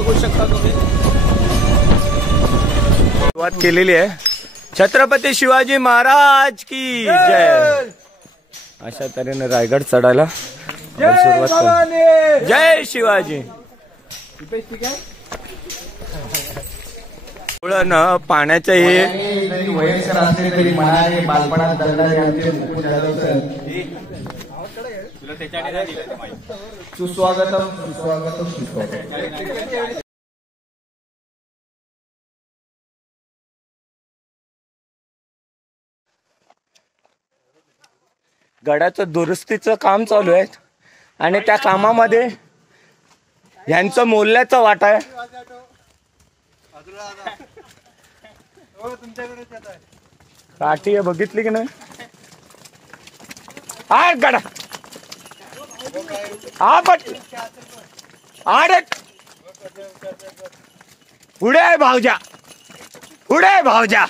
बघू शकता तुम्ही सुरुवात केलेली आहे। छत्रपती शिवाजी महाराज की जय। अशा तऱ्हेने रायगड चढायला सुरुवात। जय शिवाजी। पाण्याचं हे वयस्कर असले तरी मनाने बालपणात सुस्वागतम सुस्वागतम सुस्वागतम। गडाचं दुरुस्तीचं काम चालू आहे आणि त्या कामामध्ये यांचं मोल्याचा वाटा आहे। काठी आहे बघितली की नाही? हा गडा हा पट आडे पुढे आहे भाऊजा, पुढे आहे भाऊजा।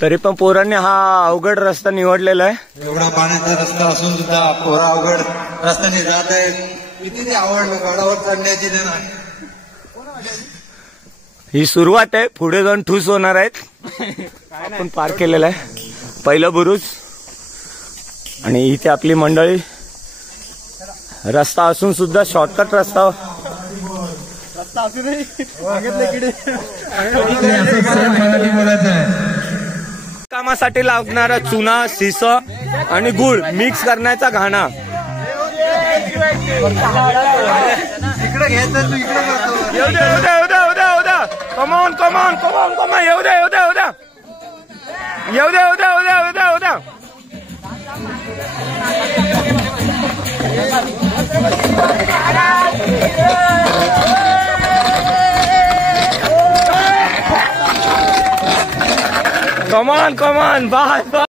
तरी पण पोरांनी हा अवघड रस्ता निवडलेला आहे। एवढा पाण्याचा रस्ता असून सुद्धा पोरा अवघड रस्त्याने जात आहे। किती आवडलं गडावर चढण्याची त्यांना। ही सुरुवात आहे, पुढे जाऊन ठूस होणार आहेत। आपण पार केलेला आहे पहिलं बुरुज आणि इथे आपली मंडळी। रस्ता असून सुद्धा शॉर्टकट रस्ता कामासाठी लागणारा चुना, शिस आणि गुळ मिक्स करण्याचा घाणा। इकडे घ्यायचं तू इकडे करतो। येऊ द्या कमॉन कमॉन कमॉन कमॉन येऊ द्या येऊ द्या येऊ द्या येऊ द्या येऊ द्या येऊ द्या येऊ द्या येऊ द्या। कमॉन कमॉन बस।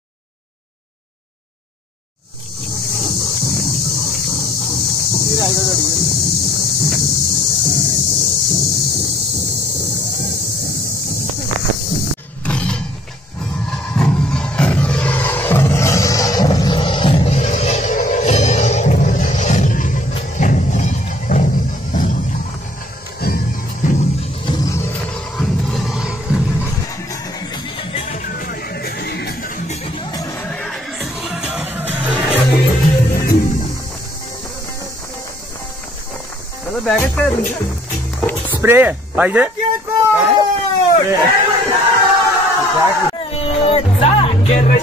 बॅगेत काय तुमच्या? स्प्रे पाहिजे?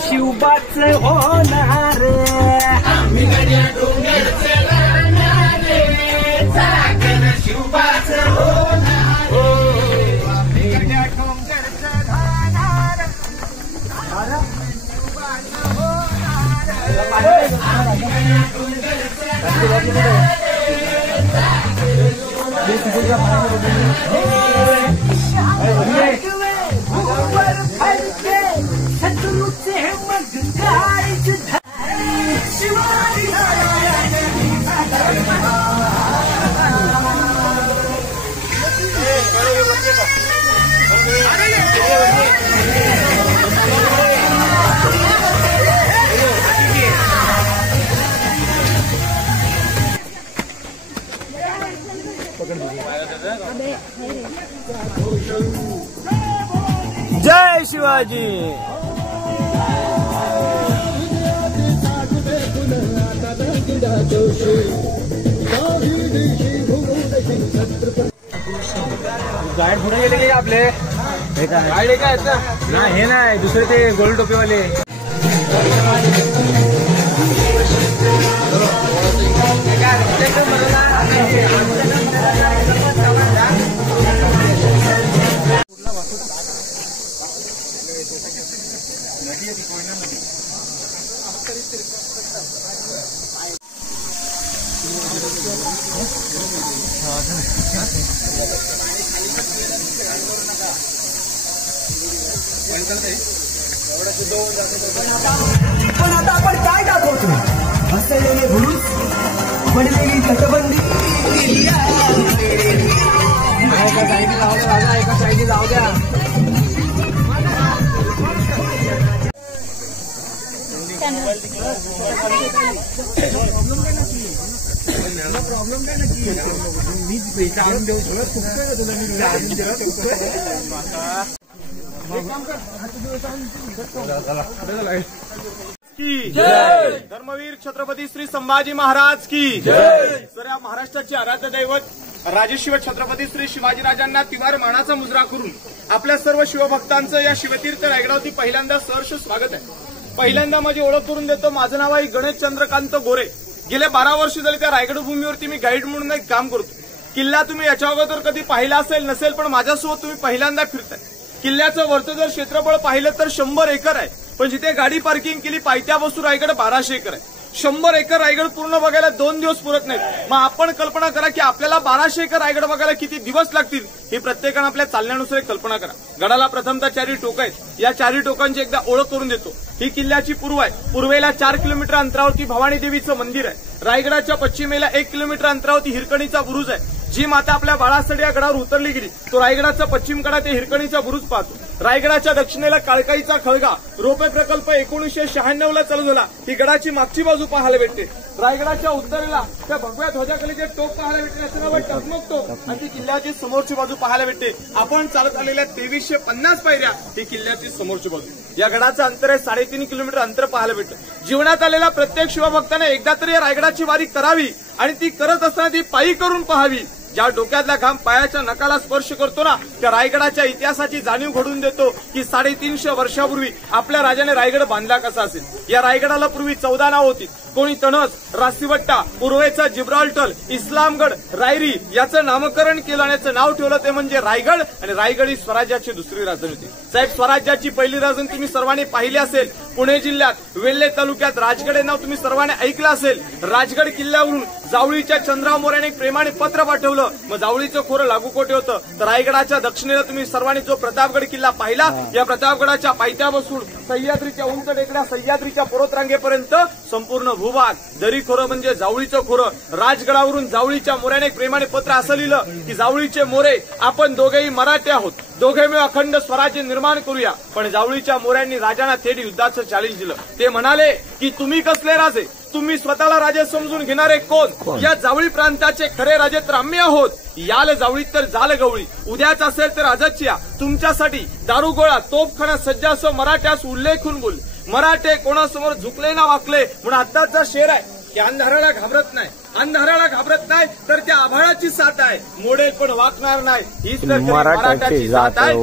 शिवबाच होणार शिवबाच जय शिवाजी। गाईड पुढे गेले की आपले गाईड काय नाही, हे नाही दुसरे ते गोल टोपीवाले। पण आता आपण काय दाखवतो? हसलेले बुरुज, पडलेली तटबंदी, एका साईडला जाऊ द्या। प्रॉब्लेम की जय. धर्मवीर छत्रपती श्री संभाजी महाराज की जय. सर, या महाराष्ट्राचे आराध्य दैवत राजशिव छत्रपती श्री शिवाजीराजांना तिवार मानाचा मुजरा करून आपल्या सर्व शिवभक्तांचं या शिवतीर्थ रायगडावरती पहिल्यांदा सहर्ष स्वागत आहे. पहिल्यांदा माझी ओळख करून देतो. माझं नाव आहे गणेश चंद्रकांत गोरे. गेले 12 वर्ष झाले त्या रायगड भूमीवरती मी गाईड म्हणून एक काम करतो. किल्ला तुम्ही याच्या अगोदर कधी पाहिला असेल नसेल, पण माझ्यासोबत तुम्ही पहिल्यांदा फिरताय. किल्ल्याचं वरचं जर क्षेत्रफळ पाहिलं तर 100 एकर आहे, पण जिथे गाडी पार्किंग केली पायथ्यापासून रायगड 1200 एकर आहे. 100 एकर रायगड पूर्ण बघायला 2 दिवस पुरत नाहीत. मग आपण कल्पना करा की आपल्याला 1200 एकर रायगड बघायला किती दिवस लागतील. ही प्रत्येकानं आपल्या चालण्यानुसार एक कल्पना करा. गडाला प्रथमतः 4 टोकं आहेत. या 4 टोकांची एकदा ओळख करून देतो. ही किल्ल्याची पूर्व आहे. पूर्वेला 4 किलोमीटर अंतरावरती भवानी देवीचं मंदिर आहे. रायगडाच्या पश्चिमेला 1 किलोमीटर अंतरावरती हिरकणीचा बुरुज आहे. जी माता आपल्या बाळासाठी या गडावर उतरली गेली तो रायगडाचा पश्चिम कडा ते हिरकणीचा बुरुज पाहतो. रायगडाच्या दक्षिणेला काळकाईचा खळगा रोपे प्रकल्प 1996 ला चालू झाला. ही गडाची मागची बाजू पाहायला भेटते. रायगडाच्या उत्तरेला त्या भगव्या ध्वजाखाली जे टोक पाहायला भेटते त्याचं नाव टकमक टोक आणि ती किल्ल्याची समोरची बाजू पाहायला भेटते. आपण चालत आलेल्या 2350 पायऱ्या ही किल्ल्याची समोरची बाजू. या गडाचं अंतर आहे 3.5 किलोमीटर अंतर पाहायला भेटतं. जीवनात आलेल्या प्रत्येक शिवभक्ताने एकदा तरी या रायगडाची वारी करावी आणि ती करत असताना ती पायी करून पाहावी. ज्या डोक्यातला घाम पायाच्या नखाला स्पर्श करतो ना, त्या रायगडाच्या इतिहासाची जाणीव घडवून देतो की 350 वर्षापूर्वी आपल्या राजाने रायगड बांधला कसा असेल. या रायगडाला पूर्वी 14 नाव होती. कोणी तणस, रासीवट्टा, पूर्वेचा जिब्राल्टर, इस्लामगड, रायरी याचं नामकरण केलं आणि याचं नाव ठेवलं ते म्हणजे रायगड. आणि रायगड ही स्वराज्याची दुसरी राजधानी होती. साहेब, स्वराज्याची पहिली राजधानी तुम्ही सर्वांनी पाहिली असेल. पुणे जिल्ह्यात वेल्हे तालुक्यात राजगड हे नाव तुम्ही सर्वांनी ऐकलं असेल. राजगड किल्ल्यावरून जावळीच्या चंद्रराव मोऱ्याने प्रेमाने पत्र पाठवलं. मग जावळीचं खोरं लागूकोटे होतं. तर रायगडाच्या दक्षिणेला तुम्ही सर्वांनी जो प्रतापगड किल्ला पाहिला, या प्रतापगडाच्या पायथ्यापासून सह्याद्रीच्या उंच टेकड्या सह्याद्रीच्या पर्वतरांगेपर्यंत संपूर्ण भूभाग दरी खोरं म्हणजे जावळीचं खोरं. राजगडावरून जावळीच्या मोऱ्याने प्रेमाने पत्र असं लिहिलं की जावळीचे मोरे, आपण दोघेही मराठे आहोत. दोघे मिळून अखंड स्वराज्य निर्माण करूया. पण जावळीच्या मोऱ्यांनी राजांना थेट युद्धाचं चॅलेंज दिलं. ते म्हणाले की तुम्ही कसले राजे, तुम्ही स्वतःला राजे समजून घेणारे कोण. या जावळी प्रांताचे खरे राजे तर आम्ही आहोत. याल जावळीत तर जाल गवळी, उद्याच असेल तर आजच या. तुमच्यासाठी दारुगोळा तोफखाना सज्ज असं मराठ्यास उल्लेखून बोल. मराठे कोणासमोर झुकले ना वाकले. म्हणून आताचा शेर आहे की अंधाराला घाबरत नाही. अंधाराला घाबरत नाही तर त्या आभाळाची साथ आहे. मोडेल पण वाकणार नाही. हीच तर मराठाची जात आहे.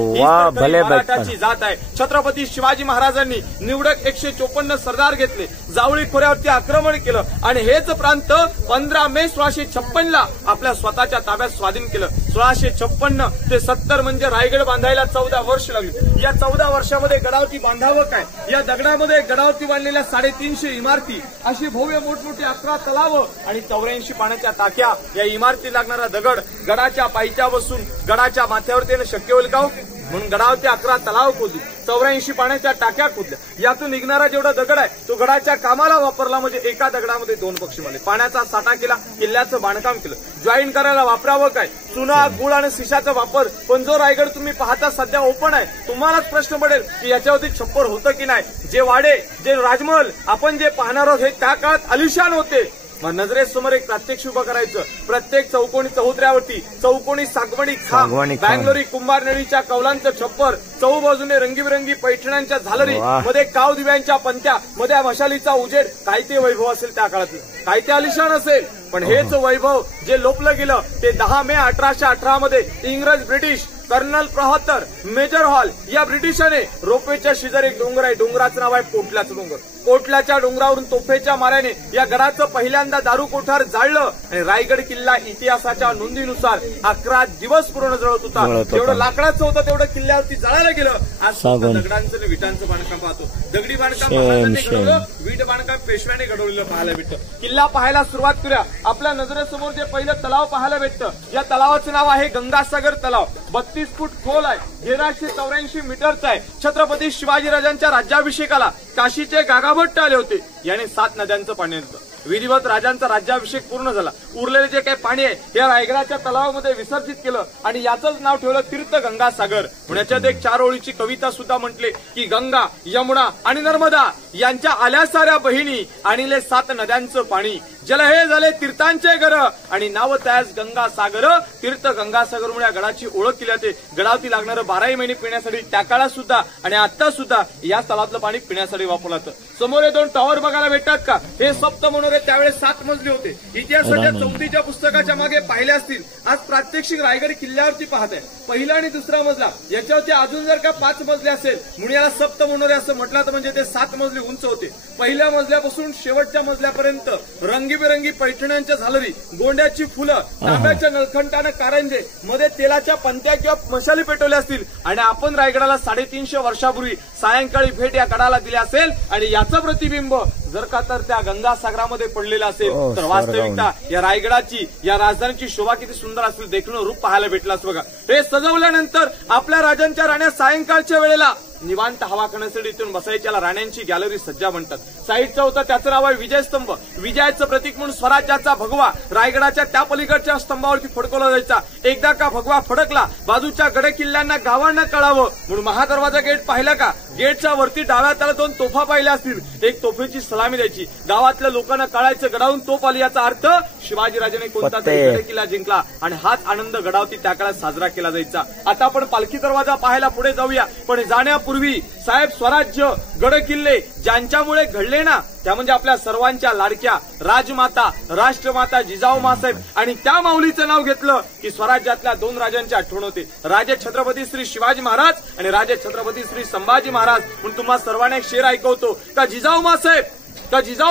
मराठाची जात आहे. छत्रपती शिवाजी महाराजांनी निवडक 154 सरदार घेतले. जावळी खोऱ्यावरती आक्रमण केलं आणि हेच प्रांत 15 मे 1656 ला आपल्या स्वतःच्या ताब्यात स्वाधीन केलं. 1656 ते 70 म्हणजे रायगड बांधायला 14 वर्ष लागली. या 14 वर्षामध्ये गडावरती बांधावं काय. या दगडामध्ये गडावरती बांधलेल्या 350 इमारती, अशी भव्य मोठमोठी 11 तलाव आणि 84 पाण्याच्या टाक्या. या इमारती लागणारा दगड गडाच्या पायथ्या बसून गडाच्या माथ्यावरती येणं शक्य होईल का? म्हणून गडावरती 11 तलाव खोदली, 84 पाण्याच्या टाक्या खोदल्या. यातून निघणारा जेवढा दगड आहे तो गडाच्या कामाला वापरला. म्हणजे एका दगडामध्ये 2 पक्षी मारले. पाण्याचा साठा केला, किल्ल्याचं बांधकाम केलं. जॉईन करायला वापरावं काय? चुना, गुळ आणि शिशाचा वापर. पण जो रायगड तुम्ही पाहता सध्या ओपन आहे, तुम्हालाच प्रश्न पडेल की याच्यावरती छप्पर होतं की नाही. जे वाडे, जे राजमहल आपण जे पाहणार आहोत हे त्या काळात आलिशान होते. मग नजरेसमोर एक प्रात्यक्षिक उभं करायचं. प्रत्येक चौकोनी चौथऱ्यावरती चौकोनी सागवणी खांब, बँगलोरी कुंभारनळीच्या कौलांचं छप्पर, चौबाजूने रंगीबिरंगी पैठण्यांच्या झालरी, मध्ये काव दिव्यांच्या पंत्या, मध्ये मशालीचा उजेड. काय ते वैभव असेल त्या काळातलं, काय ते आलिशान असेल. पण हेच वैभव जे लोपलं गेलं ते 10 मे 1818 मध्ये इंग्रज, ब्रिटिश, कर्नल प्रहत्तर, मेजर हॉल या ब्रिटिशाने रोपेच्या शेजारी एक डोंगर आहे. डोंगराचं नाव आहे कोटल्याचं डोंगर. कोटल्याच्या डोंगरावरून तोफेच्या माऱ्याने या गडाचं पहिल्यांदा दारू कोठार जाळलं आणि रायगड किल्ला इतिहासाच्या नोंदीनुसार 11 दिवस पूर्ण जळत होता. जेवढं लाकडाचं होतं तेवढं किल्ल्यावरती जाळायला गेलं. आज दगडांचं आणि विटांचं बांधकाम पाहतो. दगडी बांधकाम घडवलं, वीट बांधकाम पेशव्याने घडवलेलं पाहायला भेटतं. किल्ला पाहायला सुरुवात करूया. आपल्या नजरेसमोर जे पहिलं तलाव पाहायला भेटतं, या तलावाचं नाव आहे गंगासागर तलाव. 32 फूट खोल आहे, 1384 मीटरचा आहे. छत्रपती शिवाजीराजांच्या राज्याभिषेकाला काशीचे गागाभट्ट आले होते. याने 7 नद्यांचं पाणी येतं. विधिवत राजांचा राज्याभिषेक पूर्ण झाला. उरलेले जे काही पाणी आहे या रायगडाच्या तलावामध्ये विसर्जित केलं आणि याचंच नाव ठेवलं तीर्थ गंगासागर. पुण्याच्यात एक 4 ओळीची कविता सुद्धा म्हटली की गंगा, यमुना आणि नर्मदा यांच्या आल्या साऱ्या बहिणी आणले 7 नद्यांचं पाणी. जल हे झाले तीर्थांचे घर आणि नाव त्यास गंगा सागर तीर्थ गंगा सागर म्हणून या गडाची ओळख केली जाते. गडावरती लागणारं 12 महिने पिण्यासाठी त्या काळात सुद्धा आणि आता सुद्धा या तलावातलं पाणी पिण्यासाठी वापरलं जातं. समोर हे 2 टॉवर बघायला भेटतात का? हे सप्त मनोरे त्यावेळेस 7 मजली होते. इतिहासाच्या 34च्या पुस्तकाच्या मागे पाहिले असतील. आज प्रात्यक्षिक रायगड किल्ल्यावरती पाहत आहे. पहिला आणि दुसरा मजला याच्यावरती अजून जर का 5 मजले असेल म्हणून याला सप्त मनोरे असं म्हटलं तर म्हणजे ते 7 मजली उंच होते. पहिल्या मजल्यापासून शेवटच्या मजल्यापर्यंत रंगीबेरंगी पैठण्यांच्या झालरी, गोंड्याची फुलं, तांब्याच्या नळखंटानं कारंजे, मध्ये तेलाच्या पंत्या किंवा मशाली पेटवल्या असतील. आणि आपण रायगडाला 350 वर्षापूर्वी सायंकाळी भेट या गडाला दिली असेल आणि याचं प्रतिबिंब जर का तर त्या गंगासागरामध्ये पडलेलं असेल तर वास्तविकता या रायगडाची या राजधानीची शोभा किती सुंदर असेल देखणं रूप पाहायला भेटलं असं बघा. हे सजवल्यानंतर आपल्या राजांच्या राण्या सायंकाळच्या वेळेला निवांत हवा खाण्यासाठी इथून बसायच्याला राण्यांची गॅलरी सज्जा म्हणतात. साईडचा होता त्याचं नाव आहे विजयस्तंभ. विजयाचं प्रतीक म्हणून स्वराज्याचा भगवा रायगडाच्या त्या पलीकडच्या स्तंभावरती फडकवला जायचा. एकदा का भगवा फडकला बाजूच्या गड किल्ल्यांना गावांना कळावं म्हणून महादरवाजा गेट पाहिला का? गेटच्या वरती डाव्या त्याला 2 तोफा पाहिल्या असतील. एक तोफेची सलामी द्यायची. गावातल्या लोकांना कळायचं गडावरून तोफ आली याचा अर्थ शिवाजीराजाने कोणता तरी गड किल्ला जिंकला आणि हाच आनंद गडावरती त्या काळात साजरा केला जायचा. आता आपण पालखी दरवाजा पाहायला पुढे जाऊया. पण जाण्यापूर्वी साहेब स्वराज्य गड किल्ले ज्यांच्यामुळे घडले ना त्या म्हणजे आपल्या सर्वांच्या लाडक्या राजमाता राष्ट्रमाता जिजाऊ मासाहेब. आणि त्या माऊलीचं नाव घेतलं की स्वराज्यातल्या 2 राजांची आठवण होते. राजे छत्रपती श्री शिवाजी महाराज आणि राजे छत्रपती श्री संभाजी महाराज. म्हणून तुम्हाला सर्वांना एक शेर ऐकवतो का जिजाऊ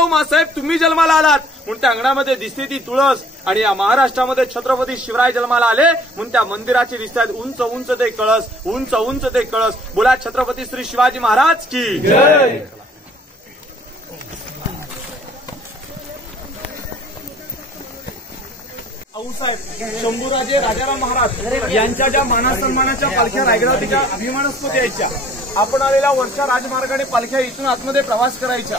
मासाहेब तुम्ही जन्माला आलात म्हणून त्या अंगणामध्ये दिसते ती तुळस आणि या महाराष्ट्रामध्ये छत्रपती शिवराय जन्माला आले म्हणून त्या मंदिराचे दिसतात उंच उंच ते कळस, उंच उंच ते कळस. बोला छत्रपती श्री शिवाजी महाराज की जय. आऊसाहेब शंभूराजे राजाराम महाराज यांच्या ज्या मानासन्मानाच्या पालख्या रायगडाच्या अभिमानास्पद यायच्या. आपण आलेल्या वरच्या राजमार्गाने पालख्या इथून आतमध्ये प्रवास करायच्या.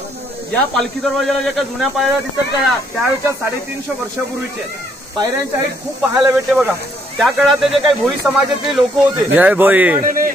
या पालखी दरवाजाला ज्या काही जुन्या पायऱ्या दिसत का त्यावेळेच्या 350 वर्षापूर्वीचे पायऱ्यांची हाईट खूप पाहायला भेटते बघा. त्या काळातले जे काही भोई समाजातले लोक होते जय भोई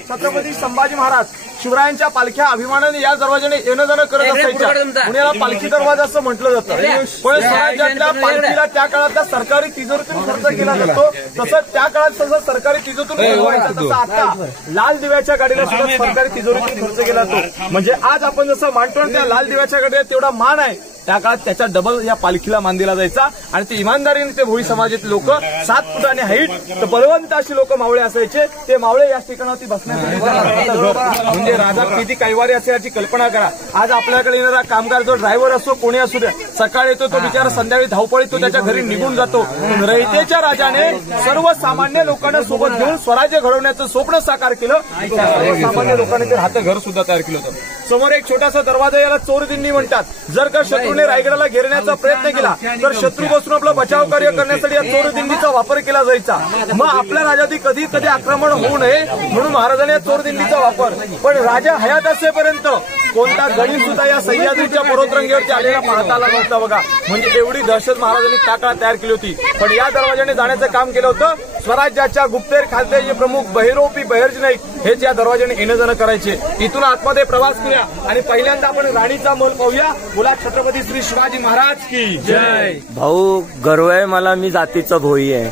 छत्रपती संभाजी महाराज शिवरायांच्या पालख्या अभिमानाने या दरवाजाने येणं जाणं करत असायच्या म्हणून याला पालखी दरवाजा असं म्हटलं जातं. पण स्वराज्यातल्या पालखीला त्या काळातल्या सरकारी तिजोरीतून खर्च केला जातो. तसंच त्या काळात तसं सरकारी तिजोरीतून तसं आता लाल दिव्याच्या गाडीला सुद्धा सरकारी तिजोरीतून खर्च केला जातो. म्हणजे आज आपण जसं मानतो त्या लाल दिव्याच्या गाडीला तेवढा मान आहे त्या काळात त्याच्या डबल या पालखीला मान दिला जायचा. आणि ते इमानदारीने ते भोई समाजातले लोक 7 फुटाने हाईट तर बलवंत अशी लोक मावळे असायचे. ते मावळे या ठिकाणावरती बसण्यासाठी म्हणजे राजा किती कैवारी असे याची कल्पना करा. आज आपल्याकडे येणारा कामगार जो ड्रायव्हर असो कोणी असू द्या सकाळी येतो तो बिचारा संध्याकाळी धावपळीत तो त्याच्या घरी निघून जातो. रयतेच्या राजाने सर्वसामान्य लोकांना सोबत घेऊन स्वराज्य घडवण्याचं स्वप्न साकार केलं. सर्वसामान्य लोकांनी ते राहतं घर सुद्धा तयार केलं होतं. समोर एक छोटासा दरवाजा याला चोरदिंडी म्हणतात. जर का शत्रूने रायगडाला घेरण्याचा प्रयत्न केला तर शत्रूपासून आपलं बचाव कार्य करण्यासाठी या चोरदिंडीचा वापर केला जायचा. मग आपल्या राजाची कधी कधी आक्रमण होऊ नये म्हणून महाराजांनी या चोरदिंडीचा वापर. पण राजा हयात असेपर्यंत कोणता गडी सुद्धा या सह्याद्रीच्या पर्वतरांगेवरती आलेला पाहता आला नव्हता बघा. म्हणजे एवढी दहशत महाराजांनी त्या काळात तयार केली होती. पण या दरवाजाने जाण्याचं काम केलं होतं. स्वराज्याच्या गुप्तेर खालचे प्रमुख बहिरोपी बहिर्ज नाईक हेच या दरवाजाने येणं जाणं करायचे. इथून आतमध्ये प्रवास करूया आणि पहिल्यांदा आपण राणीचा महल पाहूया. बोला छत्रपती श्री शिवाजी महाराज की जय. भाऊ गर्व आहे मला मी जातीचा भोई आहे.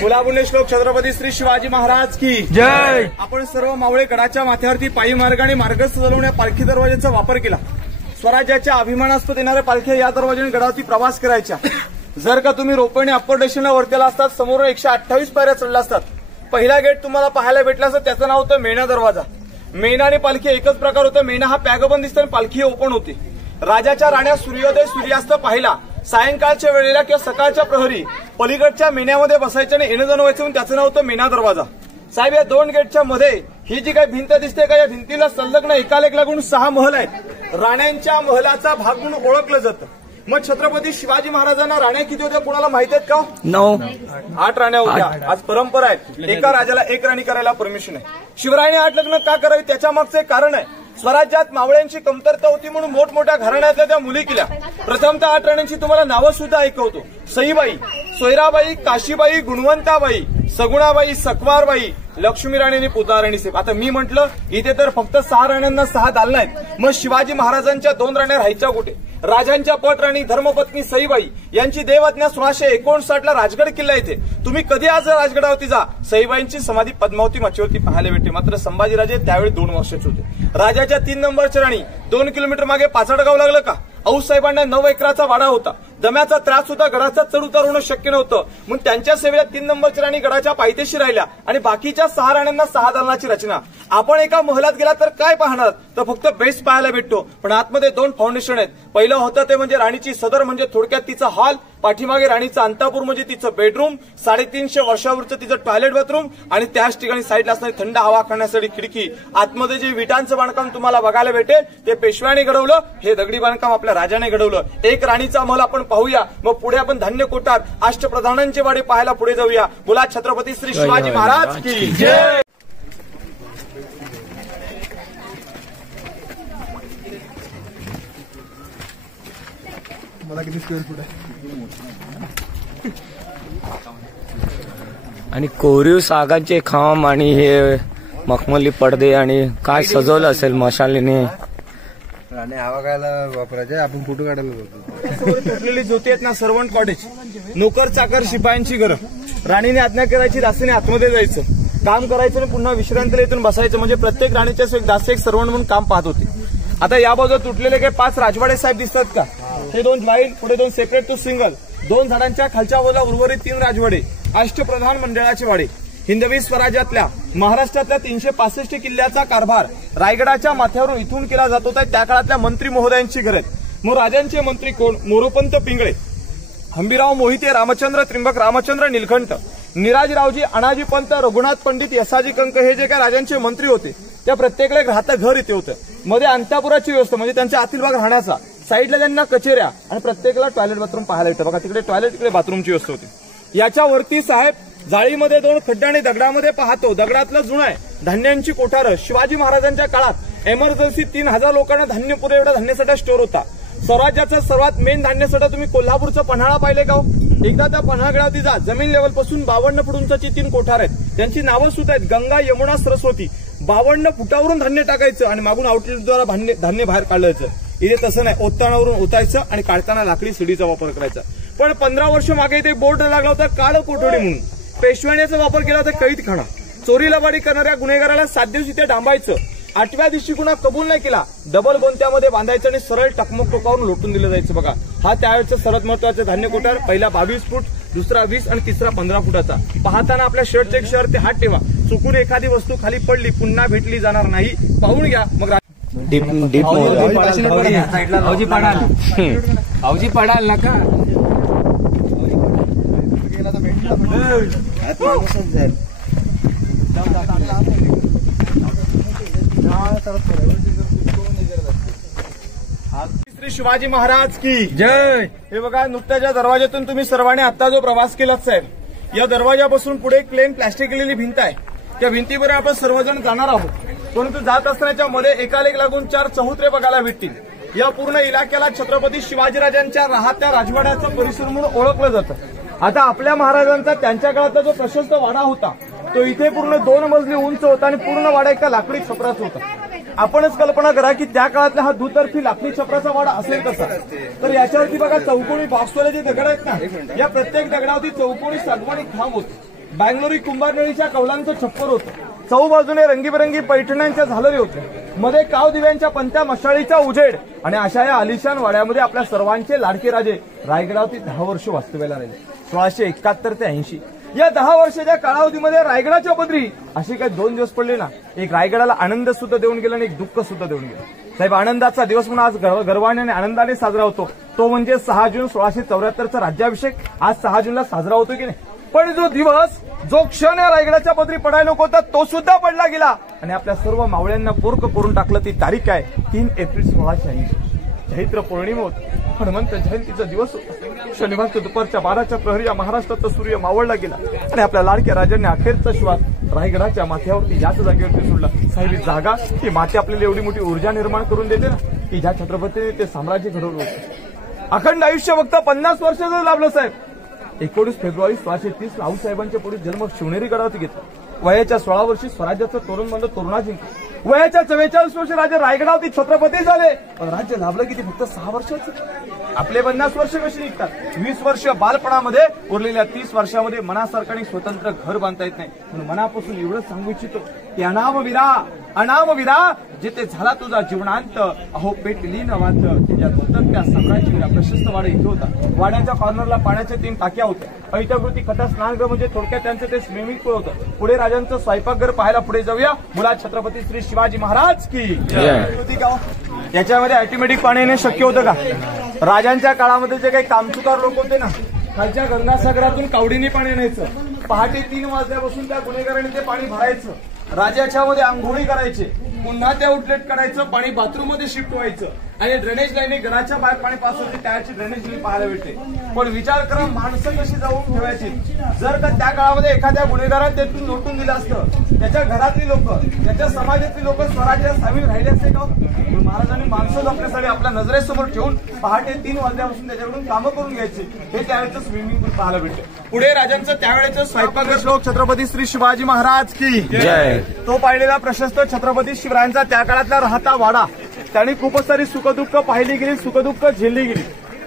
बोला पुण्यश्लोक छत्रपती श्री शिवाजी महाराज की जय. आपण सर्व मावळे गडाच्या माथ्यावरती पायी मार्गाने मार्ग सजवण्या पालखी दरवाजाचा वापर केला. स्वराज्याच्या अभिमानास्पद येणाऱ्या पालख्या या दरवाजाने गडावरती प्रवास करायच्या. जर का तुम्ही रोपणे अप्पर स्टेशनला वरतीला असतात समोर 128 पायऱ्या चढल्या असतात. पहिला गेट तुम्हाला पाहायला भेटला असतं त्याचं नाव होतं मेणा दरवाजा. मेणा आणि पालखी एकच प्रकार होतं. मेणा हा पॅगबंद दिसतो आणि पालखी ओपन होती. राजाच्या राण्या सूर्योदय सूर्यास्त पाहिला सायंकाळच्या वेळेला किंवा सकाळच्या प्रहरी पलीकडच्या मेण्यामध्ये बसायचं आणि येणं जाणं व्हायचं म्हणून त्याचं नाव होतं मेणा दरवाजा. साहेब या 2 गेटच्या मध्ये ही जी काही भिंत दिसते का या भिंतीला संलग्न एकाला एक लागून 6 महल आहेत. राण्यांच्या महलाचा भाग म्हणून ओळखलं जातं. मग छत्रपती शिवाजी महाराजांना राण्या किती होत्या कोणाला माहित आहेत का? 8 राण्या होत्या. आज परंपरा आहे एका राजाला 1 राणी करायला परमिशन आहे. शिवरायाने 8 लग्न का करावी त्याच्या मागचं एक कारण आहे. स्वराज्यात मावळ्यांची कमतरता होती म्हणून मोठमोठ्या घराण्यातल्या त्या मुली केल्या. प्रथमतः 8 राण्यांची तुम्हाला नावं सुद्धा ऐकवतो. सईबाई, सोयराबाई, काशीबाई, गुणवंताबाई, सगुणाबाई, सकवारबाई, लक्ष्मी राणी आणि पुतळा राणी साहेब. आता मी म्हटलं इथे तर फक्त 6 राण्यांना 6 दालनं आहेत, मग शिवाजी महाराजांच्या 2 राण्या राहायच्या कुठे? राजांच्या पटराणी धर्मपत्नी सईबाई यांची देवज्ञा 1659ला राजगड किल्ला येथे. तुम्ही कधी आज राजगडावरती जा, सईबाईंची समाधी पद्मावती माचीवरती पाहायला भेटते. मात्र संभाजीराजे त्यावेळी 2 वर्षाचे होते. राजाच्या 3 नंबरच्या राणी 2 किलोमीटर मागे पाचडगाव लागलं का? आऊसाहेबांना 9 एकराचा वाडा होता, दम्याचा त्रास होता, गडाचा चढ उतार होणं शक्य नव्हतं, म्हणून त्यांच्या सेवेला 3 नंबरच्या राणी गडाच्या पायथ्याशी राहिल्या आणि बाकीच्या 6 राण्यांना 6 दालनाची रचना. आपण एका महलात गेला तर काय पाहणार? तर फक्त बेस पाहायला भेटतो, पण आतमध्ये 2 फाउंडेशन आहेत. पहिलं होतं ते म्हणजे राणीची सदर, म्हणजे थोडक्यात तिचा हॉल, पाठीमागे राणीचा अंतापूर म्हणजे तिचं बेडरूम, 350 वर्षावरचं तिचं टॉयलेट बाथरूम आणि त्याच ठिकाणी साईडला असणारी थंड हवा खाण्यासाठी खिडकी. आतमध्ये जे विटांचं बांधकाम तुम्हाला बघायला भेटेल ते पेशव्याने घडवलं, हे दगडी बांधकाम आपल्या राजाने घडवलं. एक राणीचा महल आपण पाहूया, मग पुढे आपण धान्य कोठार, अष्टप्रधानांचे वाडे पाहायला पुढे जाऊया. बोला छत्रपती श्री शिवाजी महाराज की जय. मला किती स्क्वेअर फूट आहे? आणि कोरीव सागांचे खांब आणि हे मखमली पडदे आणि काय सजवलं असेल मशालीने. आणि हवा खायला वापरायचे, आपण फोटो काढायला जातो. तुटलेली ज्योती आहेत ना, सर्वंट कॉटेज, नोकर चाकर शिपायांची घरं. राणीने आज्ञा करायची, दासीने आतमध्ये जायचं, काम करायचं आणि पुन्हा विश्रांतीला इथून बसायचं. म्हणजे प्रत्येक राणीच्या दासी एक सर्वंट म्हणून काम पाहत होते. आता या बाजूला तुटलेले काही 5 राजवाडे साहेब दिसतात का? हे 2 जॉईंट, पुढे 2 सेपरेट टू सिंगल, 2 झाडांच्या खालच्या बाजूला उर्वरित 3 राजवाडे, अष्टप्रधान मंडळाचे वाडे. हिंदवी स्वराज्यातल्या महाराष्ट्रातल्या 365 किल्ल्याचा कारभार रायगडाच्या माथ्यावरून इथून केला जात होता. त्या काळातल्या मंत्री महोदयांची घरे. मग राजांचे मंत्री कोण? मोरोपंत पिंगळे, हंबीराव मोहिते, रामचंद्र त्रिंबक, रामचंद्र नीलकंठ, निराजीरावजी, अनाजी पंत, रघुनाथ पंडित, यसाजी कंक, हे जे काही राजांचे मंत्री होते त्या प्रत्येकाला एक राहतं घर इथे होतं. मध्ये अंतापुराची व्यवस्था म्हणजे त्यांच्या आतील भाग राहण्याचा, साईडला त्यांना कचेऱ्या आणि प्रत्येकाला टॉयलेट बाथरूम पाहायला येतं. बघा तिकडे टॉयलेट, तिकडे बाथरूमची व्यवस्था होती. याच्यावरती साहेब जाळीमध्ये 2 खड्डे आणि दगडामध्ये पाहतो, दगडातलं जुनं आहे, धान्यांची कोठारं. शिवाजी महाराजांच्या काळात एमर्जन्सी 3000 लोकांना धान्य पुरे एवढा धान्यसाठा स्टोअर होता. स्वराज्याचा सर्वात मेन धान्यसाठा तुम्ही कोल्हापूरचा पन्हाळा पाहिले का? एकदा त्या पन्हाळगडावरती जा, जमीन लेवल पासून 52 फूट उंचाची 3 कोठार आहेत. त्यांची नावं सुद्धा आहेत, गंगा, यमुना, सरस्वती. 52 फुटावरून धान्य टाकायचं आणि मागून आउटलेटद्वारा धान्य बाहेर काढायचं. इथे तसं नाही, ओतानावरून ओतायचं आणि काढताना लाकडी शिडीचा वापर करायचा. पण 15 वर्ष मागे इथे बोर्ड लागला होता काळ कोठडी म्हणून. पेशव्यानेचा वापर केला होता कैद खाना. चोरी लबाडी करणाऱ्या गुन्हेगाराला 7 दिवस इथे डांबायचं. 8व्या दिवशी कुणा कबूल नाही केला, डबल गोंत्यामध्ये बांधायचं आणि सरळ टकमक टोकावरून लोटून दिलं जायचं. बघा हा त्यावेळेचं सर्वात महत्वाचं धान्य कोठार. पहिला 22 फूट, दुसरा 20 आणि तिसरा 15 फुटाचा. पाहताना आपल्या शर्टच्या एक शहर ते हात ठेवा, चुकून एखादी वस्तू खाली पडली पुन्हा भेटली जाणार नाही, पाहून घ्या. मग डीप भाऊजी पडाल नका. श्री शिवाजी महाराज की जय. हे बघा नुकत्याच्या दरवाज्यातून तुम्ही सर्वांनी आता जो प्रवास केलात साहेब, या दरवाजापासून पुढे एक प्लेन प्लॅस्टिक केलेली भिंत आहे. त्या भिंतीवर आपण सर्वजण जाणार आहोत. परंतु जात असतानाच्या मध्ये एकाला एक लागून 4 चौत्रे बघायला भेटतील. या पूर्ण इलाक्याला छत्रपती शिवाजीराजांच्या राहत्या राजवाड्याचा परिसर म्हणून ओळखलं जातं. आता आपल्या महाराजांचा त्यांच्या काळातला जो प्रशस्त वाडा होता तो इथे पूर्ण 2 मजली उंच होता आणि पूर्ण वाडा एका लाकडी छपराचा होता. आपणच कल्पना करा की त्या काळातला हा दुतर्फी लाकडी छपराचा वाडा असेल कसा. तर याच्यावरती बघा चौकोनी बॉक्सवाले जे दगड आहेत ना, या प्रत्येक दगडावरती चौकोनी सागवानी खांब होते. बँगलोरी कुंभारनळीच्या कौलांचं छप्पर होतं. चौबाजूने रंगीबेरंगी पैठण्यांच्या झालरी होत्या. मध्ये काव दिव्यांच्या पंत्या मशाळीचा उजेड. आणि अशा या आलिशान वाड्यामध्ये आपल्या सर्वांचे लाडके राजे रायगडावरती 10 वर्ष वास्तव्याला राहिले. 1671 ते 80 या 10 वर्षाच्या कालावधीमध्ये रायगडाच्या पदरी अशी काही 2 दिवस पडले ना, एक रायगडाला आनंद सुद्धा देऊन गेला आणि एक दुःख सुद्धा देऊन गेलं. साहेब आनंदाचा दिवस म्हणून आज गर्वाने आणि आनंदाने साजरा होतो तो म्हणजे 6 जून 1674चा राज्याभिषेक. आज 6 जूनला साजरा होतो की नाही, पण जो दिवस, जो क्षण या रायगडाच्या पदरी पडायला नको होता तो सुद्धा पडला गेला आणि आपल्या सर्व मावळ्यांना पोरक करून टाकलं. ती तारीख आहे 3 एप्रिल 1680. चैत्र पौर्णिमा होती, हनुमंत जयंतीचा दिवस होता. शनिवारच्या दुपारच्या 12च्या प्रहरी या महाराष्ट्राचा सूर्य मावळला गेला आणि आपल्या लाडक्या राजांनी अखेरचा श्वास रायगडाच्या माथ्यावरती याच जागेवरती सोडला. साहेब ही जागा, ही माती आपल्याला एवढी मोठी ऊर्जा निर्माण करून देते ना की ज्या छत्रपतीने ते साम्राज्य घडवलं होतं. अखंड आयुष्य फक्त 50 वर्ष जर लाभलं साहेब, 19 फेब्रुवारी 1630 आऊसाहेबांच्या पुढे जन्म शिवनेरी गडावरती घेतला. वयाच्या 16 वर्षी स्वराज्याचं तोरण बंद तोरणा जिंकला. वयाच्या 44 वर्षी राजे रायगडावरती छत्रपती झाले. पण राज्य लाभलं किती? फक्त 6 वर्षाचं. आपले 50 वर्ष कशी निघतात? 20 वर्ष बालपणामध्ये, उरलेल्या 30 वर्षामध्ये मनासारखं आणि स्वतंत्र घर बांधता येत नाही. म्हणून मनापासून एवढं सांगू इच्छितो की अनामवीरा जिथे झाला तुझा जीवनांत, अहो पेटली न वांत. या गोतंत्या साम्राज्यवीरा प्रशस्त वाडा इथे होता. वाड्याच्या कॉर्नरला पाण्याच्या 3 टाक्या होत्या. ऐतिहाकृती कथा स्नानगृह म्हणजे थोडक्यात त्यांचं ते स्विमिंग पूल होतं. पुढे राजांचं स्वयंपाकघर पाहायला पुढे जाऊया. मुलात छत्रपती श्री शिवाजी महाराज की याच्यामध्ये ऑटोमॅटिक पाणी येणे शक्य होतं का? राजांच्या काळामध्ये जे काही कामचुकार लोक होते ना, खालच्या गंगासागरातून कावडीने पाणी न्यायचं. पहाटे 3 वाजल्यापासून त्या गुन्हेगारांनी ते पाणी भरायचं. राजाच्या मध्ये आंघोळी करायचे, पुन्हा ते आउटलेट करायचं, पाणी बाथरूम मध्ये शिफ्ट व्हायचं आणि ड्रेनेज लाईन घराच्या बाहेर पाणी पास होते, त्याची ड्रेनेज लाईन पाहायला भेटते. पण विचार करा माणसं कशी जाऊन ठेवायची. जर का त्या काळामध्ये एखाद्या गुन्हेगारात त्यातून लोटून दिलं असतं, त्याच्या घरातली लोक, त्याच्या समाजातली लोक स्वराज्यात सामील राहिले असते का? महाराजांनी माणसं जपण्यासाठी आपल्या नजरेसमोर ठेवून पहाटे 3 वाजल्यापासून त्याच्याकडून कामं करून घ्यायचे. हे त्यावेळेचं स्विमिंग पूल पाहायला भेटते. पुढे राजांचं त्यावेळेचं स्वयंपाकघर श्लोक छत्रपती श्री शिवाजी महाराज की जय. तो पाहिलेला प्रशस्त छत्रपती शिवरायांचा त्या काळातला राहता वाडा. त्यांनी खूपच सारी सुखदुःख पाहिली गेली, सुखदुःख झेलली गेली.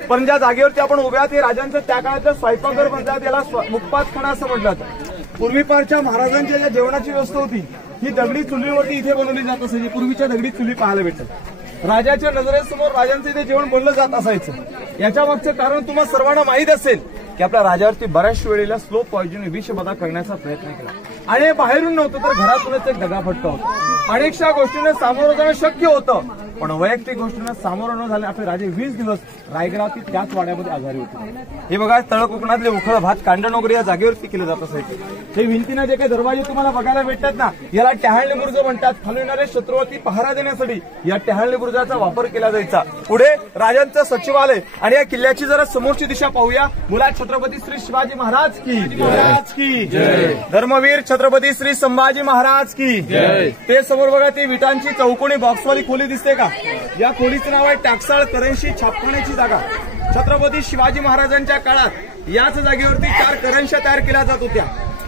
पण ज्या जागेवरती आपण उभ्या ते राजांचं त्या काळातलं स्वयंपाकघर म्हणतात, त्याला मुखपातखाना असं म्हटलं जातं. पूर्वीपारच्या महाराजांच्या ज्या जेवणाची व्यवस्था होती ही दगडी चुलीवरती इथे बनवली जात असायची. पूर्वीच्या दगडी चुली पाहायला भेटतात. राजाच्या नजरेसमोर राजांचं इथे जेवण बनलं जात असायचं. याच्या मागचं कारण तुम्हाला सर्वांना माहीत असेल की आपल्या राजावरती बऱ्याच वेळेला स्लो पॉइझन विषबाधा करण्याचा प्रयत्न केला आणि बाहेरून नव्हतं तर घरातूनच एक दगाफटका होता. अनेकशा गोष्टींना सामोरं जाणं शक्य होतं, पण वैयक्तिक गोष्टींना सामोरं न झाले आपले राजे 20 दिवस रायगडावरती त्याच वाड्यामध्ये आजारी होते. हे बघा, तळ कोकणातले उखळ भात कांडनोगरी या जागेवरती केलं जात असायचं. हे भिंतीना जे काही दरवाजे तुम्हाला बघायला भेटतात ना, याला टहाळणी बुरुज म्हणतात. खाली येणारे शत्रूवरती पहारा देण्यासाठी या टहाळणी बुरुजाचा वापर केला जायचा. पुढे राजांचं सचिवालय आणि या किल्ल्याची जरा समोरची दिशा पाहूया. मुलात छत्रपती श्री शिवाजी महाराज की जय. धर्मवीर छत्रपती श्री संभाजी महाराज की जय. ते समोर बघा, ती विटांची चौकोनी बॉक्सवाली खोली दिसते का? या खोलीचं नाव आहे टाकसाळ करन्सी छापखान्याची जागा. छत्रपती शिवाजी महाराजांच्या काळात याच जागेवरती 4 करन्स्या तयार केल्या जात होत्या.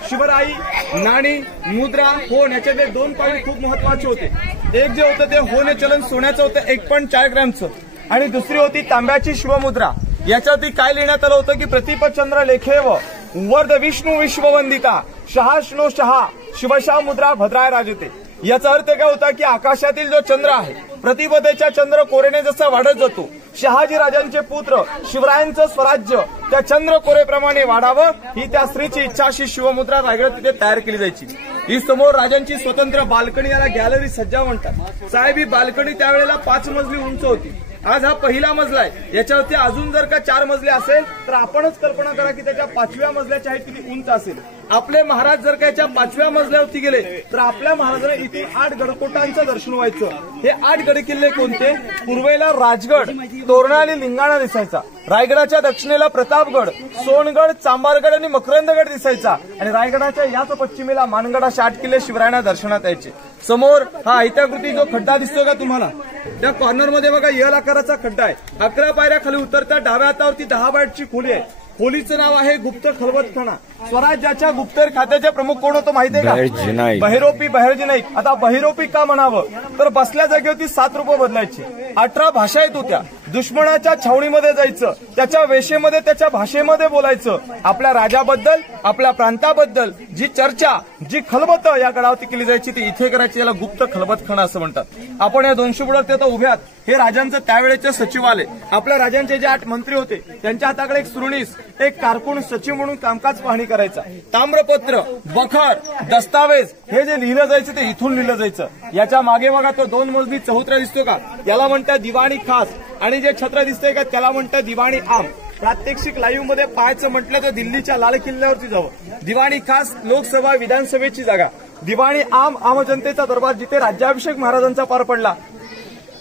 शिवराई, नाणी, मुद्रा, होन याच्यातले 2 पाणी खूप महत्वाचे होते. एक जे होतं ते होन चलन सोन्याचं होतं 1.4 ग्रॅमचं, आणि दुसरी होती तांब्याची शिवमुद्रा. याच्यावरती काय लिहिण्यात आलं होतं की प्रतिपचंद्र लेखेव वर्ध विष्णू विश्ववंदिता शहाश्नो शहा शिवशा मुद्रा भद्राय राजते. याचा अर्थ काय होता की आकाशातील जो चंद्र आहे, प्रतिपदेच्या चंद्र कोरेने जसा वाढत जातो, शहाजी राजांचे पुत्र शिवरायांचं स्वराज्य त्या चंद्र कोरेप्रमाणे वाढावं ही त्या स्त्रीची इच्छा. अशी शिवमुद्रा रायगड तिथे तयार केली जायची. ही समोर राजांची स्वतंत्र बाल्कनी, याला गॅलरी सज्जा म्हणतात. साहेब, ही बाल्कनी त्यावेळेला 5 मजली उंच होती. आज हा पहिला मजला आहे. याच्यावरती अजून जर का 4 मजले असेल तर आपणच कल्पना करा की त्याच्या 5व्या मजल्याच्या हाईट किती उंच असेल. आपले महाराज जर का याच्या 5व्या मजल्यावरती गेले तर आपल्या महाराजांना इथे 8 गडकोटांचं दर्शन व्हायचं. हे 8 गडकिल्ले कोणते? पूर्वेला राजगड, तोरणा आणि लिंगाणा दिसायचा. रायगडाच्या दक्षिणेला प्रतापगड, सोनगड, चांबारगड आणि मकरंदगड दिसायचा. आणि रायगडाच्या याच पश्चिमेला मानगड असे 8 किल्ले शिवरायांना दर्शनात यायचे. समोर हा ऐतिहाकृती जो खड्डा दिसतो का तुम्हाला, त्या कॉर्नर मध्ये बघा यल आकाराचा खड्डा आहे. 11 पायऱ्या खाली उतरता डाव्या हातावरती 10 बायची खोली आहे. खोलीचं नाव आहे गुप्त खलबतखाना. स्वराज्याच्या गुप्तहेर खात्याचे प्रमुख कोण होतं माहितीये का? बहिरोपी बहिर्जी नाईक. आता बहिरोपी का म्हणावं तर बसल्या जागेवरती 7 रुपये बदलायचे. 18 भाषा येत होत्या. दुश्मनाच्या छावणीमध्ये जायचं, त्याच्या वेशेमध्ये त्याच्या भाषेमध्ये बोलायचं. आपल्या राजाबद्दल, आपल्या प्रांताबद्दल जी चर्चा, जी खलबत या गडावरती केली जायची ती इथे करायची. याला गुप्त खलबतखाना असं म्हणतात. आपण या 200 बुडात तिथं उभ्यात. हे राजांचं त्यावेळेचे सचिवालय. आपल्या राजांचे जे 8 मंत्री होते त्यांच्या हाताकडे एक सुरुणीस, एक कारकून सचिव म्हणून कामकाज पाहणी करायचा. ताम्रपत्र, बखर, दस्तावेज हे जे लिहिलं जायचं ते इथून लिहिलं जायचं. याच्या मागे बघा तो 2 मजली चौथरा दिसतो का, याला म्हणतात दिवाणी खास. आणि जे छत्र दिसतंय का त्याला म्हणतात दिवाणी आम. प्रात्यक्षिक लाईव्ह मध्ये पाहायचं म्हटलं तर दिल्लीच्या लाल किल्ल्यावरती जावं. दिवाणी खास लोकसभा विधानसभेची जागा. दिवाणी आम, आम जनतेचा दरबार जिथे राज्याभिषेक महाराजांचा पार पडला.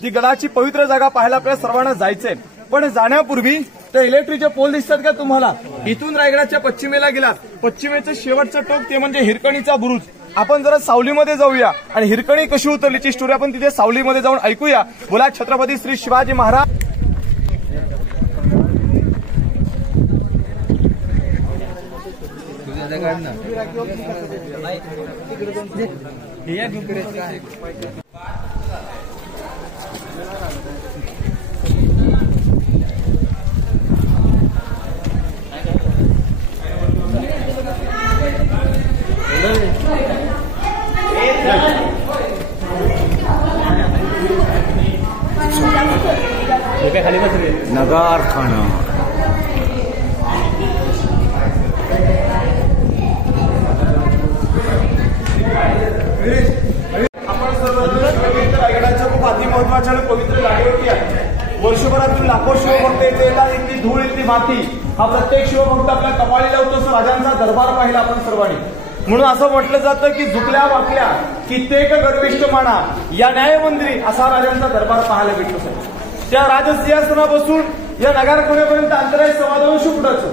ती गडाची पवित्र जागा पाहायला आपल्या सर्वांना जायचंय. पण जाण्यापूर्वी तर इलेक्ट्रिकचे पोल दिसतात का तुम्हाला? इथून रायगडाच्या पश्चिमेला गेलात, पश्चिमेचं शेवटचं टोक ते म्हणजे हिरकणीचा बुरुज. आपण जरा सावलीमध्ये जाऊया आणि हिरकणी कशी उतरलीची स्टोरी आपण तिथे सावलीमध्ये जाऊन ऐकूया. बोला छत्रपती श्री शिवाजी महाराज. नगारखाना आपण सर्वजण रायगडाच्या खूप अतिमहत्वाच्या आणि पवित्र जागेवरती आहे. वर्षभरातून लाखो शिवभक्त येथे येतात. इथली धूळ इथली माती हा प्रत्येक शिवभक्त आपल्या कपाळी लावतो. असं राजांचा दरबार पाहिला आपण सर्वांनी. म्हणून असं म्हटलं जातं की झुकल्या वाकल्या कित्येक गर्विष्ठ माना या न्यायमंदिरी असा राजांचा दरबार पाहायला भेटतो साहेब. त्या राजसिंहासना बसून या नगारखान्यापर्यंत अंतर आहे 2.25 फुटाचं.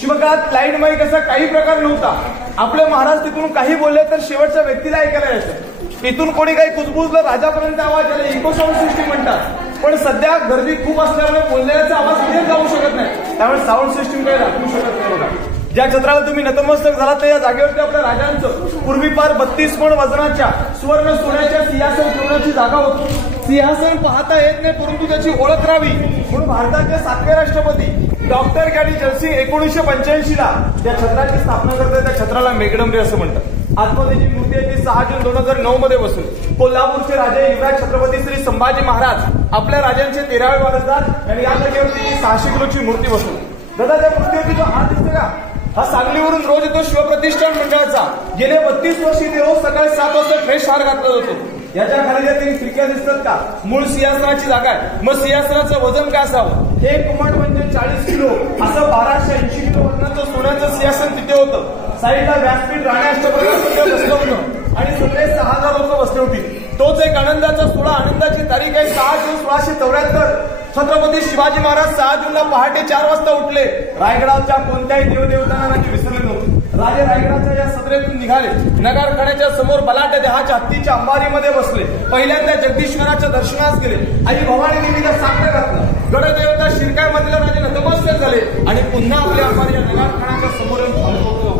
शिवकाळात लाईट माईक असा काही प्रकार नव्हता. आपले महाराज तिथून काही बोलले तर शेवटच्या व्यक्तीला ऐकायला यायचं. इथून कोणी काही कुजबुजलं राजापर्यंत आवाज याला इको साऊंड सिस्टीम म्हणतात. पण सध्या गर्दी खूप असल्यामुळे बोलण्याचा आवाज क्लिअर जाऊ शकत नाही. त्यामुळे साऊंड सिस्टीम काही राखू शकत नाही बघा. ज्या छत्राला तुम्ही नतमस्तक झाला तर या जागेवरती आपल्या राजांचं पूर्वी पार 32 पण वजनाच्या सुवर्ण सोन्याच्या सिंहासन ठेवण्याची जागा होती. सिंहासन पाहता येत नाही परंतु त्याची ओळख राहावी म्हणून भारताचे 7वे राष्ट्रपती डॉक्टर गॅडी जयसिंग 1985 ला त्या छत्राची स्थापना करतात. त्या छत्राला मेघडंबरी असं म्हणतात. आतमध्ये जी मूर्ती आहे ती 6 जून 2009 मध्ये बसली. कोल्हापूरचे राजे युवराज छत्रपती श्री संभाजी महाराज आपल्या राजांचे 13वे वारसदार आणि या जागेवरती 600 किलोची मूर्ती बसवली. दादा त्या मूर्तीवरती जो हात दिसतो का हा सांगलीवरून रोज येतो शिवप्रतिष्ठान मंडळाचा. गेले 32 वर्ष इथे रोज सकाळी 7 वाजता फ्रेश हार घातला जातो. याच्या खाली ज्या तीन खिडक्या दिसतात का मूळ सिंहासनाची जागा आहे. मग सिंहासनाचं वजन काय असावं? एक कुमाड म्हणजे 40 किलो असं 1280 किलो वजनाचं सोन्याचं सिंहासन तिथे होतं. साईडला व्यासपीठ राणे अष्टप्रधान बसलं होतं आणि सगळे 6000 लोक बसले होती. तोच एक आनंदाचा सोहळा. आनंदाची तारीख आहे 6 जून 1674. छत्रपती शिवाजी महाराज 6 जूनला पहाटे 4 वाजता उठले. रायगडाच्या कोणत्याही देवदेवतांना राजे विसरले नव्हते. राजे रायगडाच्या या सदरेतून निघाले. नगरखान्याच्या समोर बलाढ्य देहाच्या हत्तीच्या अंबारीमध्ये बसले. पहिल्यांदा जगदीश्वराच्या दर्शनास गेले. आई भवानी देवीला साकडं घातलं. गडदेवता शिरकाय मधले राजे नतमस्तक झाले आणि पुन्हा आपल्या अंबारी या नगरखान्याच्या समोर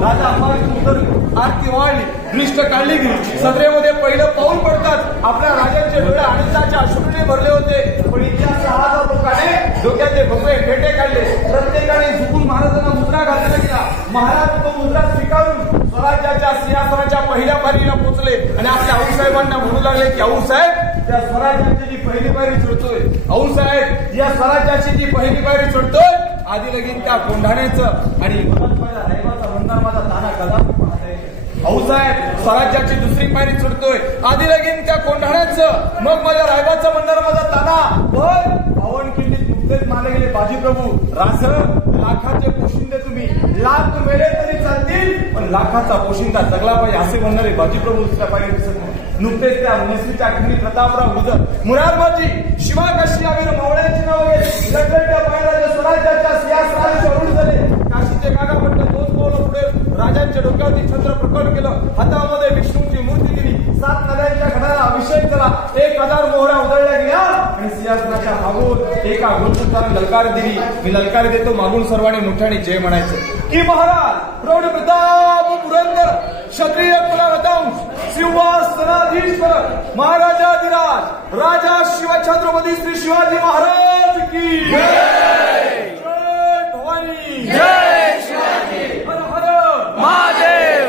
राजा अंबारीतून उतरले. आरती वाढली, दृष्ट काढली गेली. सदरेमध्ये पहिलं पाऊल पडतात आपल्या राजांचे डोळे आनंदाच्या अश्रूने भरले होते. पण इतिहास 6000 लोकांनी डोक्याचे भगवे फेटे काढले. प्रत्येकाने झुकून महाराजांना मुद्रा घालायला गेला. महाराज तो मुद्रा स्वीकारून स्वराज्याच्या सिंहासनाच्या पहिल्या पायरीला पोहोचले आणि आपल्या आऊसाहेबांना म्हणू लागले की आऊसाहेब त्या स्वराज्याची जी पहिली पायरी चढतोय, आऊसाहेब या स्वराज्याची जी पहिली पायरी चढतोय आधी लगीन त्या कोंढाण्याचं आणि रायबाचा मंदार माझा ताना कदा आऊसाहेब स्वराज्याची दुसरी पायरी चढतोय आधी लगीन त्या कोंढाण्याचं मग माझ्या रायबाचा मंदार माझा ताना. पण पावनखिंडीत नुकतेच मानले गेले बाजीप्रभू रास लाखाचे पोशिंदे तुम्ही लाख मेले तरी चालतील पण लाखाचा पोशिंदा जगला पाहिजे असे म्हणणारे बाजीप्रभू दुसऱ्या पायरी दिसत नाही. नुकतेच त्या नेसरीच्या खिंडी प्रतापराव गुजर मुरारबाजी शिवा काशी आवीर मावळ्यांची नाव घेतली. लग्नाच्या पायऱ्या स्वराज्याच्या सिंहासनाचे अरुण झाले. काशीचे काका म्हटलं तोच बोल पुढे राजांच्या डोक्यावरती छत्र प्रकट केलं. हातामध्ये विष्णूची मूर्ती दिली. 7 नद्यांच्या घडाला अभिषेक केला. 1000 मोहऱ्या उधळल्या गेल्या आणि सिंहासनाच्या मागून एका गुरुपुत्राने ललकार दिली. मी ललकार देतो मागून सर्वांनी मोठ्याने जय म्हणायचं की महाराज प्रौढ प्रताप पुरंदर क्षत्रिय कुलवंश सिंहासनाधीश्वर महाराजाधिराज राजा शिवछत्रपती श्री शिवाजी महाराज की जय. जय भवानी, जय शिवाजी, हर हर महादेव.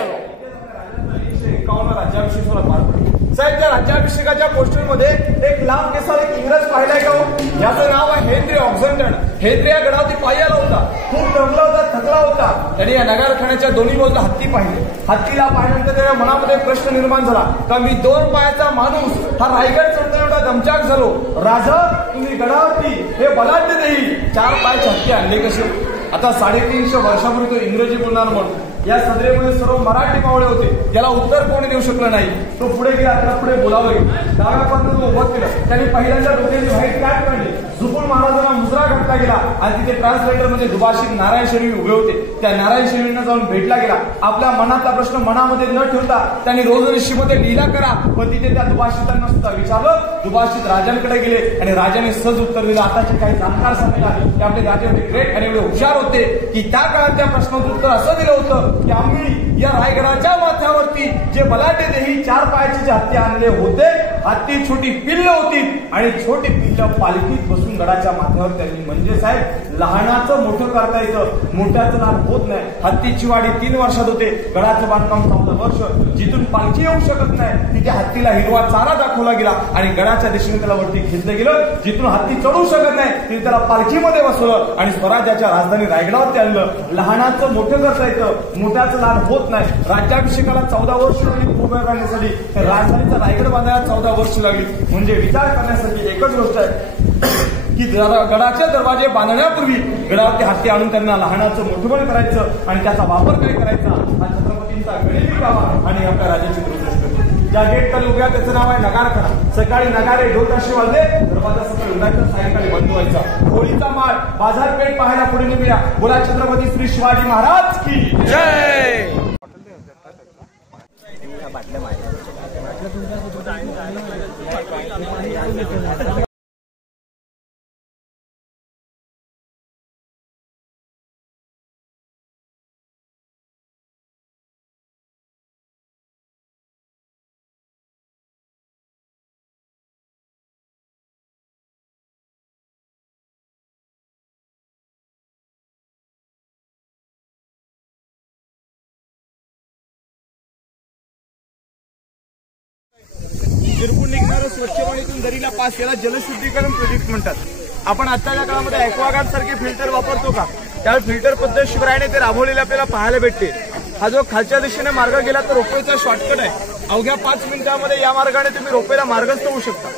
51 राज्याभिषेक सोहळा पार पडला. साहेब त्या राज्याभिषेकाच्या पोस्टरमध्ये एक लांब केसाळ एक इंग्रज पाहिलाय का हो? याचं नाव आहे हेनरी ऑक्झंटन. हेनरी या गडावरती पायी आला होता. खूप दमला होता, थकला होता. त्याने या नगरखान्याच्या दोन्ही बाजूला हत्ती पाहिले. हत्तीला पाहिल्यानंतर त्याच्या मनामध्ये प्रश्न निर्माण झाला का मी 2 पायाचा माणूस हा रायगड चढता एवढा दमचाक झालो. राजा तुम्ही गडावरती हे बलाढ्य देईल 4 पायाचे हत्ती आणले कसे? आता 350 वर्षापूर्वी तो इंग्रजी बोलणार म्हणून या सदरेमध्ये सर्व मराठी मावळे होते. याला उत्तर कोणी देऊ शकलं नाही. तो पुढे गेला. त्याला पुढे बोलावं डाव्यापासून तो उभं केलं. त्यांनी पहिल्यांदा डोक्याची व्हाईट कॅप काढली. झुकून महाराजांना मुजरा घातला गेला आणि तिथे ट्रान्सलेटर म्हणजे दुभाषिक नारायण शेळवी उभे होते. त्या नारायण शेळवींना जाऊन भेटला गेला. आपल्या मनातला प्रश्न मनामध्ये न ठेवता त्यांनी रोजनिशीमध्ये लिहिला करा. पण तिथे त्या दुभाषितांना सुद्धा विचारलं. दुभाषित राजांकडे गेले आणि राजाने सहज उत्तर दिलं. आताचे काही जाणकार सांगितला की आपले राजे एवढे ग्रेट आणि एवढे हुशार होते की त्या काळात त्या प्रश्नाचं उत्तर असं दिलं होतं की आम्ही या रायगडाच्या माथ्यावरती जे बलाढ्य देही 4 पायाचे जे हत्ती आणले होते, हत्ती छोटी पिल्ल होती आणि छोटी पिल्ल पालखीत बसून गडाच्या माथ्यावर त्यांनी, म्हणजे साहेब लहानाचं मोठं करता येतं, मोठ्याचं लाभ होत नाही. हत्तीची वाढी 3 वर्षात होते, गडाचं बांधकाम 14 वर्ष. जिथून पालखी येऊ शकत नाही तिथे हत्तीला हिरवा चारा दाखवला गेला आणि गडाच्या दिशेने त्याला वरती घेतलं गेलं. जिथून हत्ती चढू शकत नाही तिथे त्याला पालखीमध्ये बसवलं आणि स्वराज्याच्या राजधानी रायगडावरती आणलं. लहानाचं मोठं करता येतं, मोठ्याचं लाभ होत नाही. राज्याभिषेकाला 14 वर्ष लागली उभं राहण्यासाठी, राजधानीचा रायगड बांधायला 14 वर्ष लागली. म्हणजे विचार करण्यासाठी एकच गोष्ट आहे की गडाचे दरवाजे बांधण्यापूर्वी गडावरती हत्ती आणून त्यांना लहानाचं मोठं करायचं आणि त्याचा वापर काय करायचा हा छत्रपतींचा गणित गावा आणि आपल्या राज्याची दृष्टी. ज्या गेटला उभ्या त्याचं नाव आहे नगारखडा. सकाळी नगारे ढोल ताशे वाजले, दरवाजा सकाळी उघडायचा, सायंकाळी बंद व्हायचा. होळीचा माळ बाजारपेठ पाहायला पुढे निघूया. बोला छत्रपती श्री शिवाजी महाराज की जय. शिरपूर निघणारं स्वच्छ पाणीतून दरीला पास याला जलशुद्धीकरण प्रोजेक्ट म्हणतात. आपण आजच्या काळामध्ये ॲक्वागार्ड सारखे फिल्टर वापरतो का, त्यावेळी फिल्टर पद्धत शिवरायाने ते राबवलेले आपल्याला पाहायला भेटते. हा जो खालच्या दिशेने मार्ग गेला तर रोपवेचा शॉर्टकट आहे. अवघ्या 5 मिनिटांमध्ये या मार्गाने तुम्ही रोपवेला मार्गस्थ होऊ शकता.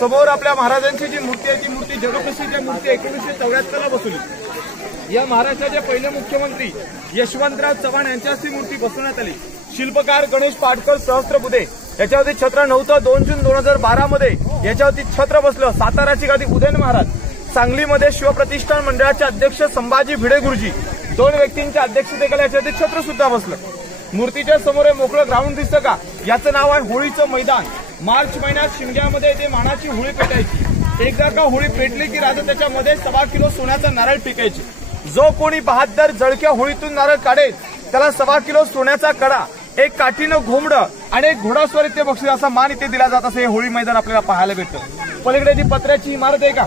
समोर आपल्या महाराजांची जी मूर्ती आहे ती मूर्ती जगप्रसिद्ध मूर्ती 1974 ला बसवली. या महाराष्ट्राचे पहिले मुख्यमंत्री यशवंतराव चव्हाण यांच्या हस्ते मूर्ती बसवण्यात आली. शिल्पकार गणेश पाटकर सहस्त्रबुधे याच्यावरती छत्र नव्हतं. 2 जून 2012 मध्ये याच्यावरती छत्र बसलं. साताराची गादी उदयन महाराज, सांगलीमध्ये शिवप्रतिष्ठान मंडळाचे अध्यक्ष संभाजी भिडे गुरुजी, 2 व्यक्तींच्या अध्यक्षतेखाली याच्यावरती छत्र सुद्धा बसलं. मूर्तीच्या समोर मोकळं ग्राउंड दिसतं का, याचं नाव आहे होळीचं मैदान. मार्च महिन्यात शिमग्यामध्ये ते मानाची होळी पेटायची. एकदा का होळी पेटली की राजा त्याच्यामध्ये 1.25 किलो सोन्याचा नारळ फेकायचे. जो कोणी 72 जळक्या होळीतून नारळ काढेल त्याला 1.25 किलो सोन्याचा कडा, एक काठीनं घोंबडं आणि एक घोडास्वारी ते बक्षीस असा मान इथे दिला जात असे हे होळी मैदान आपल्याला पाहायला भेटतं. पलीकडे जी पत्र्याची इमारत आहे का,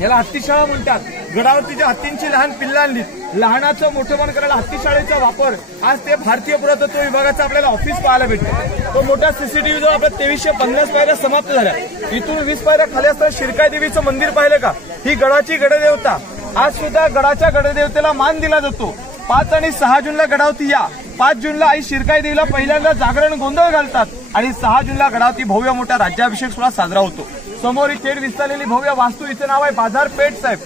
याला हत्तीशाळा म्हणतात. गडावरती ज्या हत्तींची लहान पिल्लं आणली, लहानाचं मोठेपण करायला हत्तीशाळेचा वापर आज ते भारतीय पुरातत्व विभागाचं आपल्याला ऑफिस पाहायला भेटतं. तो मोठा सीसीटीव्ही जो आपल्या 2350 पायऱ्या समाप्त झाल्या. इथून 20 पायऱ्या खाली असताना शिरकाई देवीचं मंदिर पाहिलं का, ही गडाची गडदेवता. आज सुद्धा गडाच्या गडदेवतेला मान दिला जातो. 5 आणि 6 जूनला गडावती या. 5 जूनला आई शिरकाई देवीला पहिल्यांदा जागरण गोंधळ घालतात आणि 6 जूनला गडावती भव्य मोठा राज्याभिषेक सोहळा साजरा होतो. समोर ही थेट विस्तारलेली भव्य वास्तू, हिचं नाव आहे बाजारपेठ साहेब.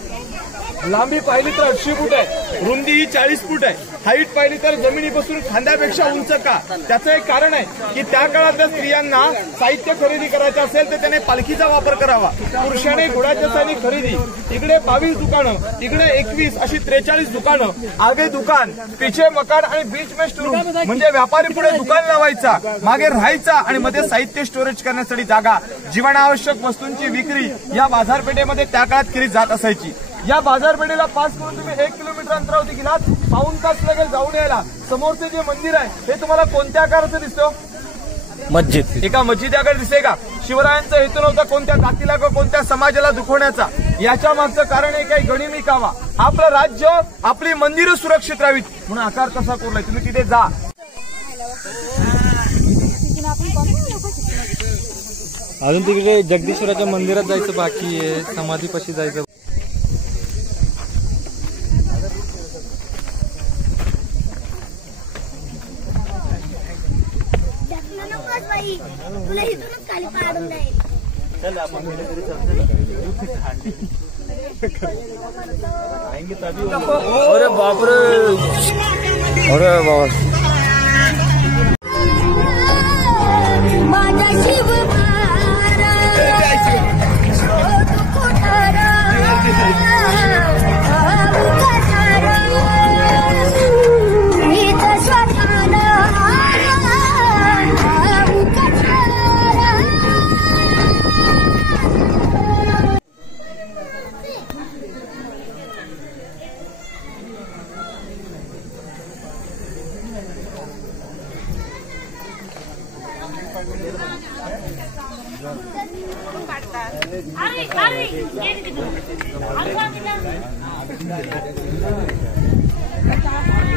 लांबी पाहिली तर 80 फूट आहे, रुंदी ही 40 फूट आहे. हाईट पाहिली तर जमिनीपासून खांद्यापेक्षा उंच का, त्याचं एक कारण आहे की त्या काळातल्या स्त्रियांना साहित्य खरेदी करायचं असेल तर त्याने पालखीचा वापर करावा. पुरुषाने घोड्याच्या सानी खरेदी. इकडे 22 दुकानं, इकडे 21 अशी 43 दुकानं. आगे दुकान, पिछे मकान आणि बीच में स्टोर, म्हणजे व्यापारी पुढे दुकान लावायचा, मागे राहायचा आणि मध्ये साहित्य स्टोरेज करण्यासाठी जागा. जीवनावश्यक वस्तूंची विक्री या बाजारपेठेमध्ये त्या काळात केली जात असायची. या बाजारपेठेला पास करून तुम्ही 1 किलोमीटर अंतरावरती गेलात, 1.5 तास लागेल जाऊन यायला. समोरचे जे मंदिर आहे हे तुम्हाला कोणत्या आकाराचं दिसतं? मस्जिद. एका मस्जिद आकार दिसते का? शिवरायांचा हेतू नव्हता कोणत्या जातीला किंवा कोणत्या समाजाला दुखवण्याचा. याच्या मागचं कारण एक आहे गनिमी कावा. आपलं राज्य, आपली मंदिरं सुरक्षित राहावीत म्हणून आकार कसा कोरलाय. तुम्ही तिथे जा. अजून तिकडे जगदीश्वराच्या मंदिरात जायचं बाकी आहे, समाधीपाशी जायचं. तुला इथूनच खाली पाडून जाईल. अरे बापरे, अरे बाबा. माझा शिव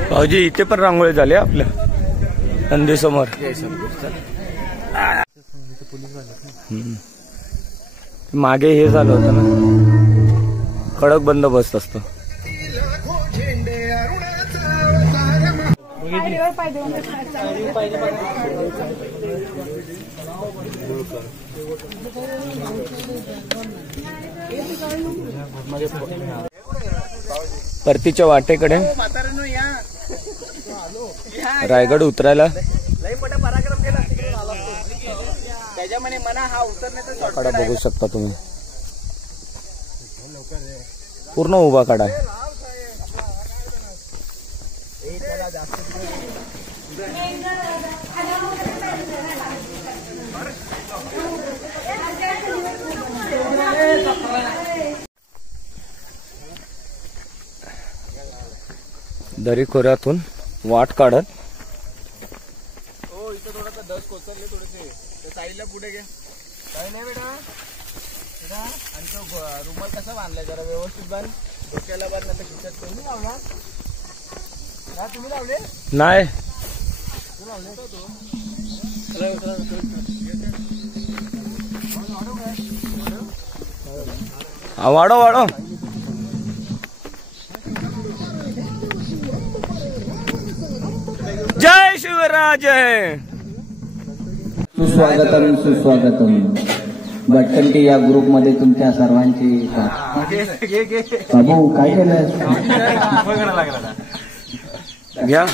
भाऊजी इथे पण रांगोळी झाली आपल्या नंदीसमोर. मागे हे झालं होतं ना, कडक बंदोबस्त असतो. परतीच्या वाटेकडे रायगड उतरायला कडा बघू शकता तुम्ही, पूर्ण उभा कडा आहे. दरी खोऱ्यातून वाट काढत हो इथं थोडासा दस कोसरले थोडेसे, त्या साईडला पुढे घे. काही नाही बेटा, आणि तो रुमाल कसा बांधलाय जरा व्यवस्थित बांध, डोक्याला बांध, नाही तर खिशात तुम्ही लावला. हा तुम्ही लावले नाही. वाढव वाढव. जय शिवराज. सुस्वागतम सुस्वागतम. भटकंती या ग्रुप मध्ये तुमच्या सर्वांची. बाबू काय केलं घ्या.